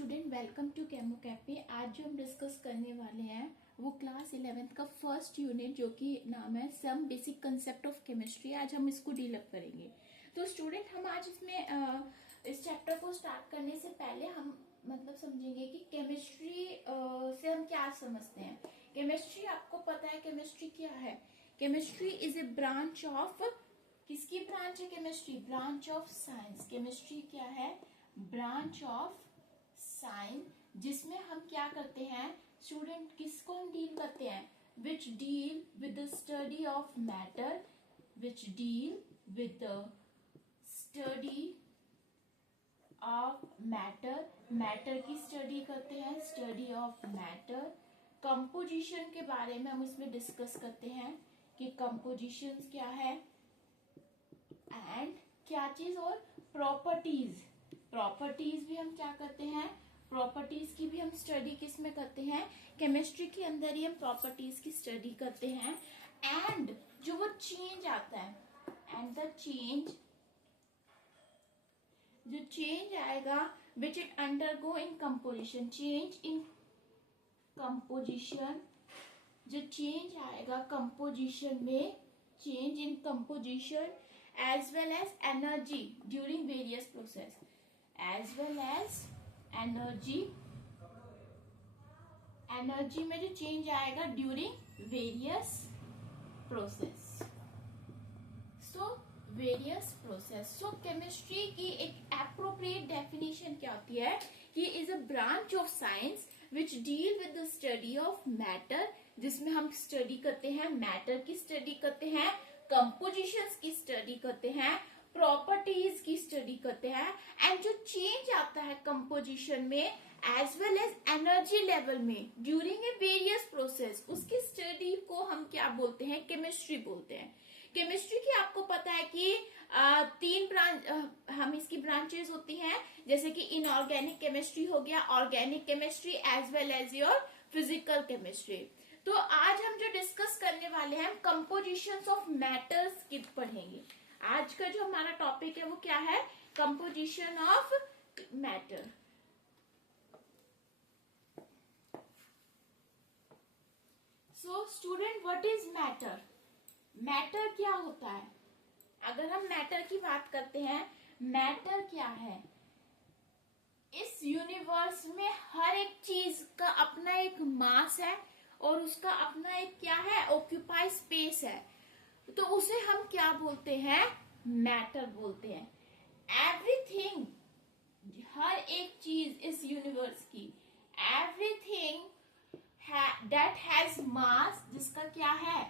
Student, welcome to chemo cafe. आज जो हम डिस्कस करने वाले हैं वो क्लास 11th का फर्स्ट यूनिट जो कि नाम है some basic concept of chemistry. आज हम इसको डीलअप करेंगे। तो स्टूडेंट, हम आज इसमें इस चैप्टर को स्टार्ट करने से पहले हम समझेंगे कि केमिस्ट्री से हम क्या समझते हैं। केमिस्ट्री, आपको पता है केमिस्ट्री क्या है। Chemistry is a branch of, किसकी ब्रांच है chemistry? Branch of science. Chemistry क्या है? ब्रांच ऑफ साइंस, जिसमें हम क्या करते हैं स्टूडेंट, किसको हम डील करते हैं? Which deal with the study of matter, which deal with the study of matter. Matter की स्टडी करते हैं, स्टडी ऑफ मैटर। कंपोजिशन के बारे में हम इसमें डिस्कस करते हैं कि कंपोजिशन क्या है एंड क्या चीज, और प्रॉपर्टीज। प्रॉपर्टीज भी हम क्या करते हैं, प्रॉपर्टीज की भी हम स्टडी किस में करते हैं? केमिस्ट्री के अंदर ही हम प्रॉपर्टीज की स्टडी करते हैं। एंड जो वो चेंज आता है, एंड द चेंज, जो चेंज आएगा which it undergo in composition, change in composition, जो चेंज आएगा कंपोजिशन में, change in composition as well as energy during various process, as well as energy में जो चेंज आएगा ड्यूरिंग वेरियस प्रोसेस। सो chemistry की एक एप्रोप्रिएट डेफिनेशन क्या होती है कि is a branch of science which deal with the study of matter, जिसमें हम स्टडी करते हैं मैटर की स्टडी करते हैं, कंपोजिशंस की स्टडी करते हैं, प्रॉपर्टीज की स्टडी करते हैं, एंड जो चेंज आता है कंपोजिशन में as well as energy level में ड्यूरिंग ए वेरियस प्रोसेस, उसकी स्टडी को हम क्या बोलते हैं? केमिस्ट्री बोलते हैं। केमिस्ट्री की आपको पता है कि तीन ब्रांच, हम इसकी ब्रांचेस होती हैं, जैसे कि इनऑर्गेनिक केमिस्ट्री हो गया, organic chemistry, as well as your physical chemistry. तो आज हम जो डिस्कस करने वाले हैं, कंपोजिशंस ऑफ मैटर्स की पढ़ेंगे। आज का जो हमारा टॉपिक है वो क्या है? Composition of matter. So student, what is matter? Matter क्या होता है? अगर हम मैटर की बात करते हैं, मैटर क्या है? इस यूनिवर्स में हर एक चीज का अपना एक मास है और उसका अपना एक क्या है? ऑक्यूपाई स्पेस है। तो उसे हम क्या बोलते हैं? मैटर बोलते हैं। एवरीथिंग, हर एक चीज इस यूनिवर्स की, एवरीथिंग दैट हैज मास, जिसका क्या है?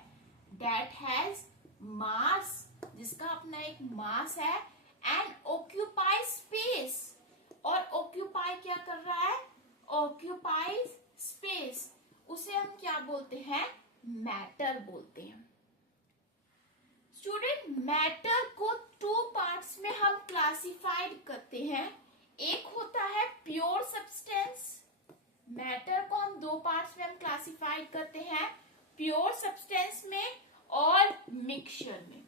दैट हैज मास, जिसका अपना एक मास है, एंड ऑक्यूपाई स्पेस, और ऑक्यूपाई क्या कर रहा है? ऑक्यूपाई स्पेस, उसे हम क्या बोलते हैं? मैटर बोलते हैं। स्टूडेंट, मैटर को टू पार्ट्स में हम क्लासिफाइड करते हैं। एक होता है प्योर सब्सटेंस। मैटर को हम दो पार्ट्स में हम क्लासिफाइड करते हैं, प्योर सब्सटेंस में और मिक्सचर में।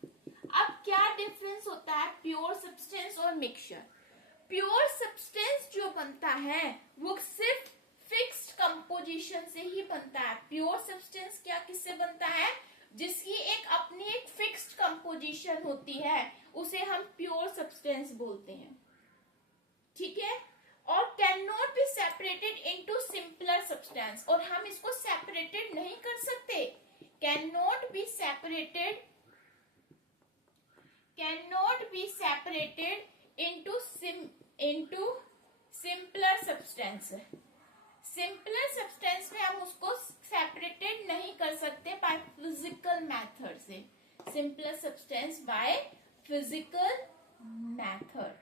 अब क्या डिफरेंस होता है प्योर सब्सटेंस और मिक्सचर? प्योर सब्सटेंस जो बनता है वो सिर्फ फिक्स्ड कंपोजिशन से ही बनता है। प्योर सब्सटेंस क्या किससे बनता है? जिसकी एक अपनी एक फिक्स्ड कंपोजिशन होती है, उसे हम प्योर सब्सटेंस बोलते हैं। ठीक है? और can not be separated into simpler substance, और हम इसको सेपरेटेड नहीं कर सकते। Can not be separated into simpler substance. Simpler substance में हम उसको सेपरेटेड नहीं कर सकते बाय फिजिकल मेथड से। Simpler substance by physical method.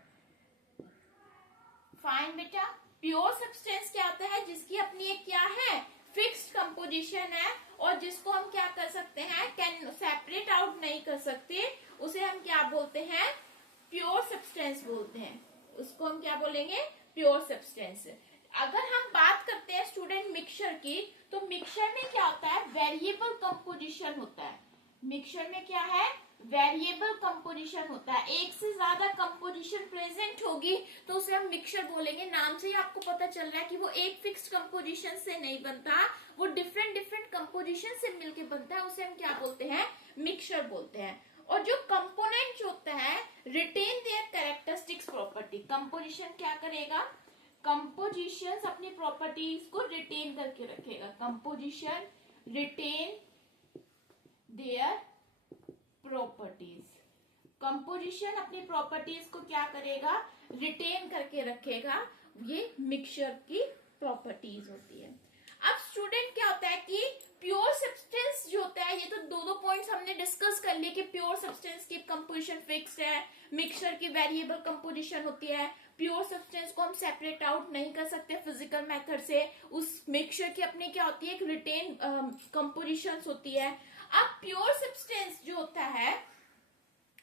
Fine बेटा। प्योर सब्सटेंस क्या होता है? जिसकी अपनी एक क्या है? फिक्स्ड कंपोजिशन है, और जिसको हम क्या कर सकते हैं? कैन सेपरेट आउट नहीं कर सकते, उसे हम क्या बोलते हैं? प्योर सब्सटेंस बोलते हैं। उसको हम क्या बोलेंगे? Pure substance. अगर हम बात करते हैं स्टूडेंट मिक्सचर की, तो मिक्सचर में क्या होता है? वेरिएबल कंपोजिशन होता है। मिक्सचर में क्या है? वेरिएबल कंपोजिशन होता है, एक से ज्यादा कंपोजिशन प्रेजेंट होगी तो उसे हम मिक्सचर बोलेंगे। नाम से ही आपको पता चल रहा है कि वो एक फिक्स्ड कंपोजिशन से नहीं बनता, वो डिफरेंट डिफरेंट कंपोजिशन से मिलके बनता है, उसे हम क्या बोलते हैं, मिक्सचर बोलते हैं। और जो कंपोनेंट होता है retain their characteristics property, composition क्या करेगा, कंपोजिशन अपनी प्रॉपर्टीज को रिटेन करके रखेगा, composition retain their properties, composition अपनी प्रॉपर्टीज को क्या करेगा, रिटेन करके रखेगा, ये मिक्सचर की प्रॉपर्टीज होती है। अब स्टूडेंट क्या होता है कि प्योर सब्सटेंस जो होता है, ये तो दो पॉइंट्स हमने डिस्कस कर लिए कि प्योर सब्सटेंस की कंपोजिशन फिक्स्ड है, मिक्सचर की वेरिएबल कंपोजिशन होती है, प्योर सब्सटेंस को हम सेपरेट आउट नहीं कर सकते फिजिकल मेथड से, उस मिक्सचर की अपनी क्या होती है, एक रिटेन कंपोजिशन होती है। अब प्योर सब्सटेंस जो होता है,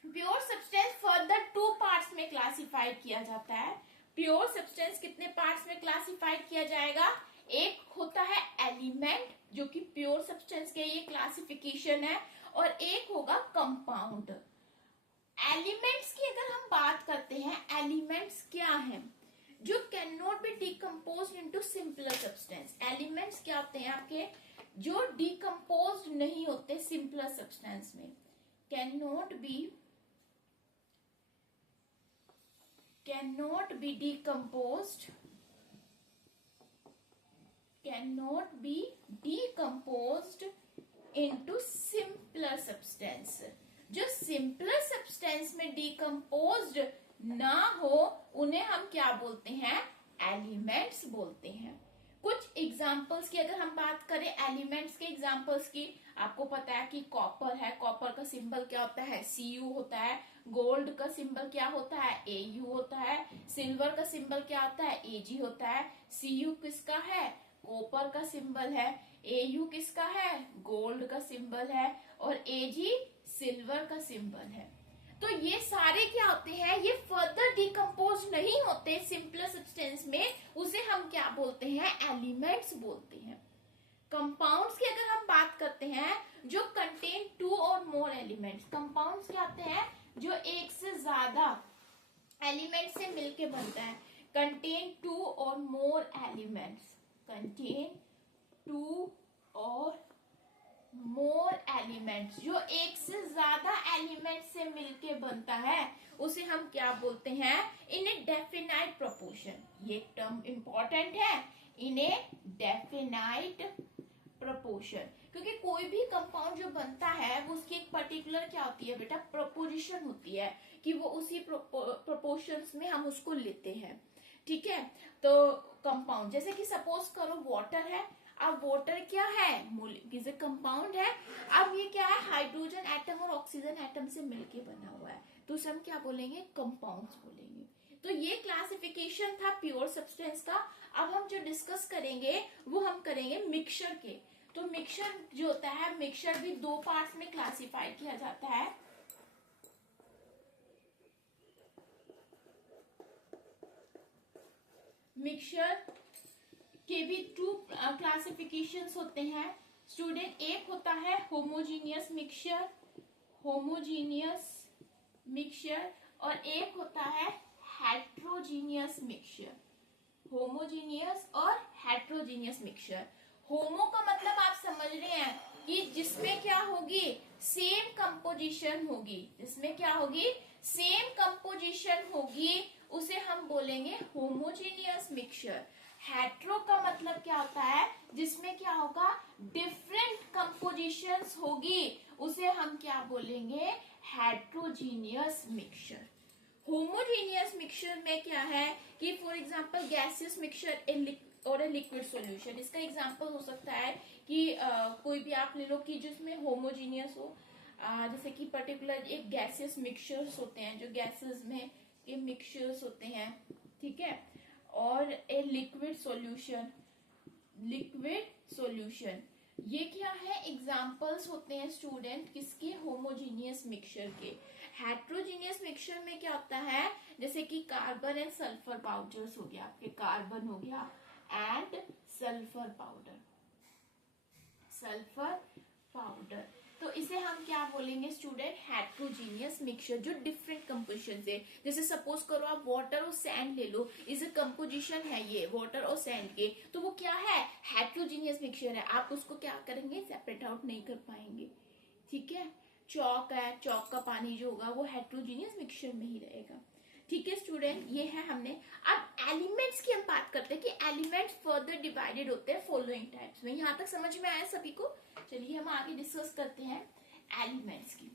pure substance further two parts में क्लासिफाइड किया जाता है। प्योर सब्सटेंस कितने पार्ट्स में क्लासिफाइड किया जाएगा, एक होता है एलिमेंट जो कि प्योर सब्सटेंस के ये क्लासिफिकेशन है, और एक होगा कंपाउंड। एलिमेंट्स की अगर हम बात करते हैं, एलिमेंट्स क्या है, जो can not be decompose into simpler substance. Elements क्या होते हैं आपके, जो डिकम्पोज नहीं होते सिंपलर सब्सटेंस में, can not be decomposed, cannot be decomposed into simpler substance। जो सिंपलर सब्सटेंस में डिकम्पोज्ड ना हो उन्हें हम क्या बोलते हैं, एलिमेंट्स बोलते हैं। कुछ एग्जांपल्स की अगर हम बात करें एलिमेंट्स के एग्जांपल्स की, आपको पता है कि कॉपर है, कॉपर का सिंबल क्या होता है, Cu होता है। गोल्ड का सिंबल क्या होता है, Au होता है। सिल्वर का सिंबल क्या होता है, Ag होता है। Cu किसका है, कॉपर का सिंबल है। Au किसका है, गोल्ड का सिंबल है। और Ag सिल्वर का सिंबल है। तो ये सारे क्या होते हैं, ये फर्दर डिकम्पोज नहीं होते सिंपलर सब्सटेंस में, उसे हम क्या बोलते हैं, एलिमेंट्स बोलते हैं। कंपाउंड्स की अगर हम बात करते हैं, जो कंटेन टू और मोर एलिमेंट्स, कंपाउंड्स क्या होते हैं, जो एक से ज्यादा एलिमेंट से मिलके बनता है, कंटेन टू और मोर एलिमेंट्स, कंटेन टू और मोर एलिमेंट्स, जो एक से ज्यादा एलिमेंट से मिलके बनता है, उसे हम क्या बोलते हैं, इन ए डेफिनाइट प्रोपोर्शन। ये टर्म इंपॉर्टेंट है, इन ए डेफिनाइट प्रोपोर्शन, क्योंकि कोई भी कंपाउंड जो बनता है वो उसकी एक पर्टिकुलर क्या होती है बेटा, प्रोपोजिशन होती है, कि वो उसी प्रोपोर्शंस में हम उसको लेते हैं। ठीक है, तो कंपाउंड जैसे कि सपोज करो वाटर है, अब वाटर क्या है, कंपाउंड है। अब ये क्या है, हाइड्रोजन एटम और ऑक्सीजन एटम से मिलके बना हुआ है, तो उसे हम क्या बोलेंगे, कंपाउंड्स बोलेंगे। तो ये क्लासिफिकेशन था प्योर सब्सटेंस का। अब हम जो डिस्कस करेंगे वो हम करेंगे मिक्सचर के। तो मिक्सचर जो होता है, मिक्सचर भी दो पार्ट्स में क्लासिफाई किया जाता है। मिक्सचर के भी टू क्लासिफिकेशंस होते हैं स्टूडेंट। एक होता है होमोजीनियस मिक्सचर, होमोजीनियस मिक्सचर, और एक होता है हेट्रोजीनियस मिक्सचर, होमोजीनियस और हेट्रोजीनियस मिक्सचर। होमो का मतलब आप समझ रहे हैं कि जिसमें क्या होगी, सेम कंपोजिशन होगी, जिसमें क्या होगी, सेम कंपोजिशन होगी, उसे हम बोलेंगे होमोजीनियस मिक्सचर। हेट्रो का मतलब क्या होता है, जिसमें क्या होगा, डिफरेंट कंपोजिशंस होगी, उसे हम क्या बोलेंगे, हेट्रोजीनियस मिक्सचर। होमोजीनियस मिक्सचर में क्या है कि फॉर एग्जांपल गैसियस मिक्सचर और ए लिक्विड सॉल्यूशन। इसका एग्जांपल हो सकता है कि कोई भी आप ले लो कि जिसमें होमोजीनियस हो, जैसे कि पर्टिकुलर एक गैसियस मिक्सचर्स होते हैं, जो गैसेस में ये मिक्सचर्स होते हैं, ठीक है, और a liquid solution, liquid solution, ये क्या है, एग्जांपल्स होते हैं स्टूडेंट किसके, होमोजीनियस मिक्सचर के। हेट्रोजीनियस मिक्सचर में क्या होता है, जैसे कि कार्बन एंड सल्फर पाउडर्स हो गया, आपके कार्बन हो गया and sulphur powder, sulphur powder, तो इसे हम क्या बोलेंगे स्टूडेंट, हेट्रोजीनियस मिक्सचर, जो डिफरेंट कंपोजिशन से, जैसे सपोज करो आप वाटर और सैंड ले लो, इस कंपोजिशन है ये वाटर और सैंड के, तो वो क्या है, हेट्रोजीनियस मिक्सचर है, आप उसको क्या करेंगे, सेपरेट आउट नहीं कर पाएंगे, ठीक है। चौक है, चौक का पानी जो होगा वो हेट्रोजीनियस मिक्सचर में ही रहेगा, ठीक है स्टूडेंट, ये है हमने। अब एलिमेंट्स की हम बात करते हैं कि एलिमेंट्स फर्दर डिवाइडेड होते हैं फॉलोइंग टाइप्स में। यहां तक समझ में आया सभी को? चलिए हम आगे डिस्कस करते हैं एलिमेंट्स की।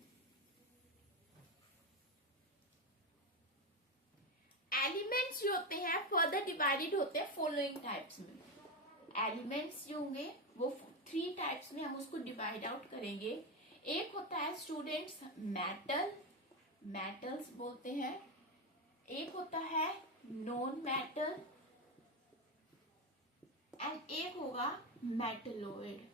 एलिमेंट्स जो होते हैं फर्दर डिवाइडेड होते हैं फॉलोइंग टाइप्स में। एलिमेंट्स जो होंगे वो 3 टाइप्स में हम उसको डिवाइड आउट करेंगे। एक होता है स्टूडेंट्स मेटल, मेटल्स बोलते हैं। एक होता है नॉन मेटल एंड एक होगा मेटलोइड।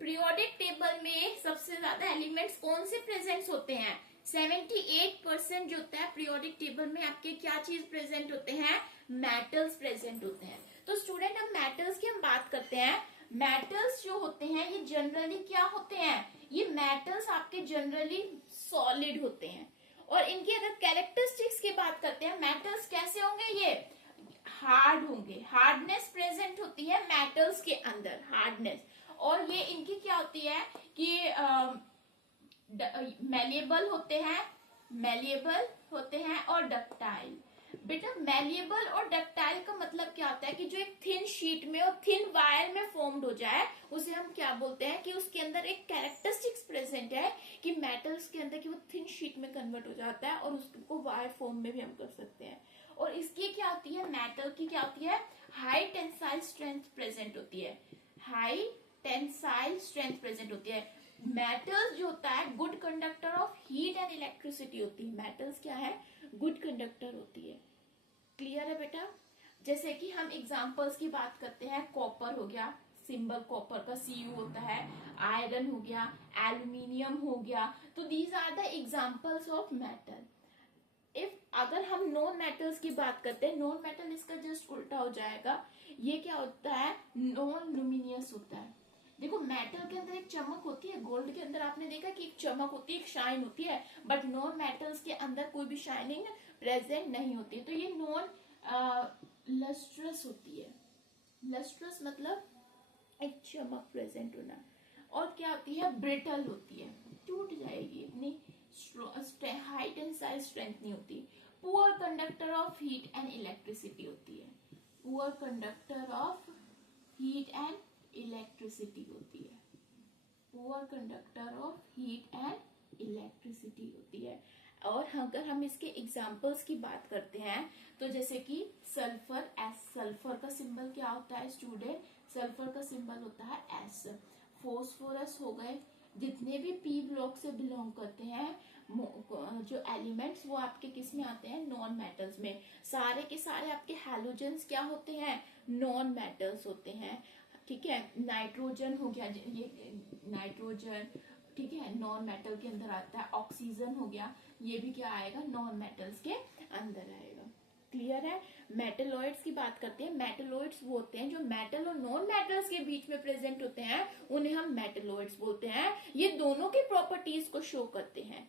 पीरियोडिक टेबल में सबसे ज्यादा एलिमेंट्स कौन से प्रेजेंट होते हैं? 78% जो होता है पीरियोडिक टेबल में आपके क्या चीज प्रेजेंट होते हैं? मेटल्स प्रेजेंट होते हैं। तो स्टूडेंट अब मेटल्स की हम बात करते हैं। मेटल्स जो होते हैं ये जनरली क्या होते हैं? ये मेटल्स आपके जनरली सॉलिड होते हैं। और इनकी अगर कैरेक्टरिस्टिक्स की बात करते हैं, मेटल्स कैसे होंगे? ये हार्ड होंगे, हार्डनेस प्रेजेंट होती है मेटल्स के अंदर, हार्डनेस। और ये इनकी क्या होती है कि मैलिएबल होते हैं, मैलिएबल होते हैं और डक्टाइल। बेटा मैलिएबल और डक्टाइल का मतलब क्या होता है कि जो एक थिन शीट में और थिन वायर में फॉर्म्ड हो जाए उसे हम क्या बोलते हैं कि उसके अंदर एक कैरेक्टरिस्टिक्स प्रेजेंट है कि मेटल्स के अंदर कि वो थिन शीट में कन्वर्ट हो जाता है और उसको वायर फॉर्म में भी हम कर सकते हैं। और इसकी क्या होती है, मेटल की क्या होती है, हाई टेंसाइल स्ट्रेंथ प्रेजेंट होती है, हाई टेंसाइल स्ट्रेंथ प्रेजेंट होती है। मेटल्स जो होता है good conductor of heat and electricity होती है। मेटल्स क्या है, गुड कंडक्टर होती है। क्लियर है बेटा? जैसे कि हम एग्जांपल्स की बात करते हैं, कॉपर हो गया, सिंबल कॉपर का Cu होता है, आयरन हो गया, एल्यूमिनियम हो गया, तो these are the examples of metal. If अगर हम नॉन मेटल्स की बात करते हैं, नॉन मेटल इसका जस्ट उल्टा हो जाएगा, ये क्या होता है, नॉन लुमिनियस होता है। देखो मेटल के अंदर एक चमक होती है, गोल्ड के अंदर आपने देखा कि एक चमक होती है, एक शाइन होती है, बट नॉन मेटल्स के अंदर कोई भी शाइनिंग प्रेजेंट नहीं होती। तो ये नॉन लस्ट्रस होती है। लस्ट्रस मतलब एक चमक प्रेजेंट होना। और क्या होती है, ब्रिटल होती है, टूट जाएगी, इतनी हाई टेंसाइल स्ट्रेंथ नहीं होती। Poor conductor of heat and electricity होती है, poor conductor of heat and electricity होती है, poor conductor of heat and electricity होती है। और अगर हम इसके एग्जांपल्स की बात करते हैं तो जैसे कि सल्फर, एस, सल्फर का सिंबल क्या होता है स्टूडेंट? सल्फर का सिंबल होता है एस। फोस्फोरस हो गए, जितने भी पी ब्लॉक से बिलोंग करते हैं जो एलिमेंट्स वो आपके किस में आते हैं? नॉन मेटल्स में। सारे के सारे आपके हैलोजेंस क्या होते हैं? नॉन मेटल्स होते हैं, ठीक है। नाइट्रोजन हो गया, ये नाइट्रोजन, ठीक है, नॉन मेटल के अंदर आता है। ऑक्सीजन हो गया, ये भी क्या आएगा? नॉन मेटल्स के अंदर आएगा। क्लियर है? मेटलॉइड्स की बात करते हैं। मेटलॉइड्स वो होते हैं जो मेटल और नॉन मेटल्स के बीच में प्रेजेंट होते हैं, उन्हें हम मेटलॉइड्स बोलते हैं। ये दोनों की प्रॉपर्टीज को शो करते हैं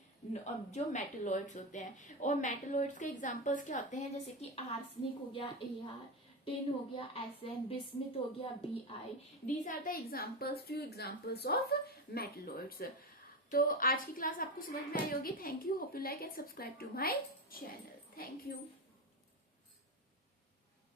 जो मेटलॉइड्स होते हैं। और मेटलॉइड्स के एग्जांपल्स क्या होते हैं? जैसे कि आर्सेनिक हो गया, Ar, टिन हो गया, Sn, बिस्मिथ हो गया, Bi। These are the examples, few examples of metalloids. तो आज की क्लास आपको समझ में आई होगी। Thank you, hope you like and subscribe to my channel. Thank you.